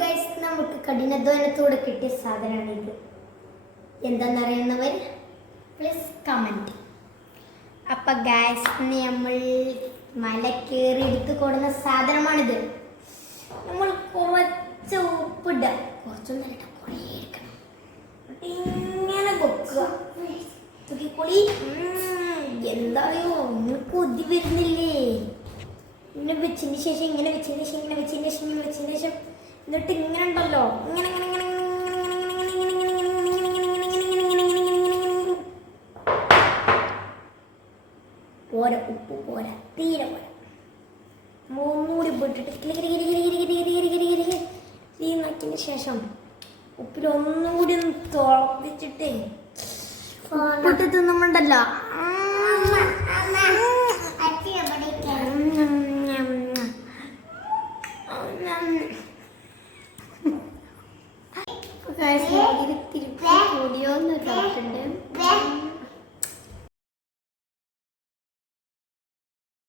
Guys, നമുക്ക് കഠിനാധ്വാനത്തോടെ കിട്ടിയ സാധനമാണ് ഇത്. എന്താണെന്നറിയുന്നവർ പ്ലീസ് കമൻറ്റ്. അപ്പം ഗൈസ്, നമ്മൾ മല കയറി എടുത്ത് കൊടുക്കുന്ന സാധനമാണിത്. നമ്മൾ കുറച്ച് ഉപ്പിടുക, കുറച്ചൊന്നും കുറേ എടുക്കണം, ഇങ്ങനെ വെക്കുക. തുകിക്കൊളി എന്തായോ ഒന്ന് കൊതി വരുന്നില്ലേ? ഇങ്ങനെ വെച്ചതിന് ശേഷം ഇങ്ങനെ വെച്ചതിന് ശേഷം ഇങ്ങനെ വെച്ചതിന് ശേഷം ഇങ്ങനെ വെച്ചതിന് ശേഷം എന്നിട്ട് ഇങ്ങനെ ഉണ്ടല്ലോ, ഇങ്ങനെ ഇങ്ങനെ ഇങ്ങനെ പോരാ, ഉപ്പ് പോരാ, തീരെ പോരാ. ഒന്നുകൂടി ഇട്ടിട്ട് തീനാക്കിയതിന് ശേഷം ഉപ്പിൽ ഒന്നും കൂടി ഒന്ന് തിളപ്പിച്ചിട്ടേ ഉപ്പിട്ട് തിന്നുമ്പോണ്ടല്ലോ തിരുപ്പി കൂടിയോന്ന് ഡൗട്ടുണ്ട്.